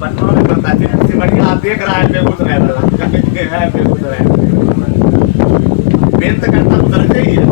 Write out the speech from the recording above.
पटना में पड़ता है, सिमरिया आप देख रहा है बेगूसराय वाला है बेगूसराय। मेन तो करना उधर से ही है।